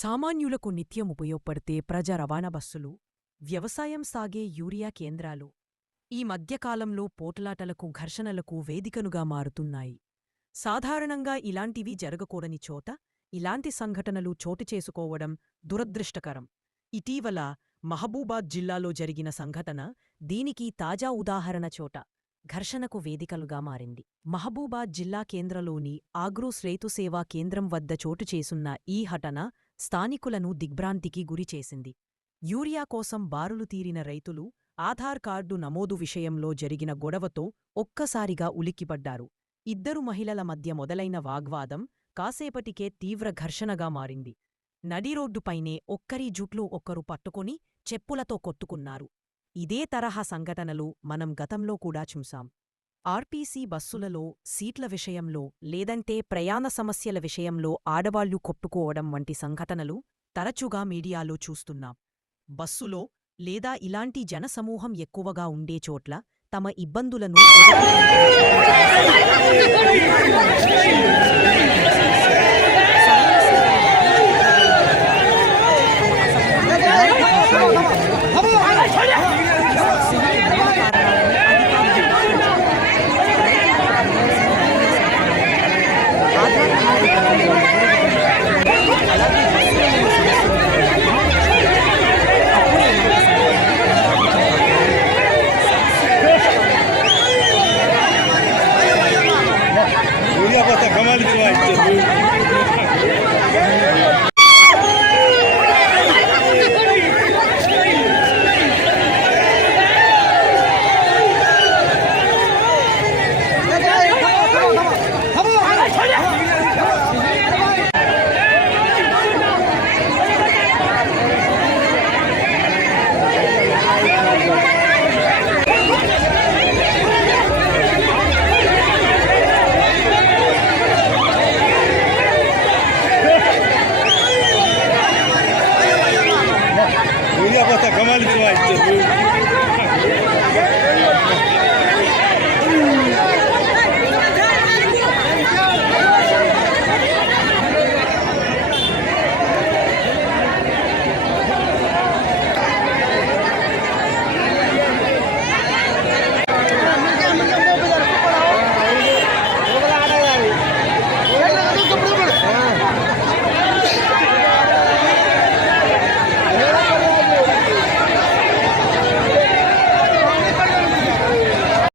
సామాన్యులకు నిత్యం ఉపయోగపడితే ప్రజా రవాణా బస్సులు వ్యవసాయం సాగే యూరియా కేంద్రాలు ఈ మధ్యకాలంలో పోట్లాటలకు ఘర్షణలకు వేదికనుగా మారుతున్నాయి. సాధారణంగా ఇలాంటివి జరగకూడని చోట ఇలాంటి సంఘటనలు చోటు చేసుకోవడం దురదృష్టకరం. ఇటీవల మహబూబాద్ జిల్లాలో జరిగిన సంఘటన దీనికి తాజా ఉదాహరణ చోట ఘర్షణకు వేదికలుగా మారింది. మహబూబాద్ జిల్లా కేంద్రలోని ఆగ్రో శ్రేతుసేవా కేంద్రం వద్ద చోటు చేసున్న ఈ హటన స్థానికులను దిగ్భ్రాంతికి గురిచేసింది యూరియా కోసం బారులు తీరిన రైతులు ఆధార్ కార్డు నమోదు విషయంలో జరిగిన గొడవతో ఒక్కసారిగా ఉలిక్కిపడ్డారు. ఇద్దరు మహిళల మధ్య మొదలైన వాగ్వాదం కాసేపటికే తీవ్ర ఘర్షణగా మారింది. నడిరోడ్డుపైనే ఒక్కరి జుట్లు ఒక్కరు పట్టుకొని చెప్పులతో కొట్టుకున్నారు. ఇదే తరహా సంఘటనలు మనం గతంలో కూడా చూశాం. ఆర్పీసీ బస్సులలో సీట్ల విషయంలో లేదంటే ప్రయాణ సమస్యల విషయంలో ఆడవాళ్ళు కొట్టుకోవడం వంటి సంఘటనలు తరచుగా మీడియాలో చూస్తున్నాం. బస్సులో లేదా ఇలాంటి జనసమూహం ఎక్కువగా ఉండే చోట్ల తమ ఇబ్బందులను Obrigada.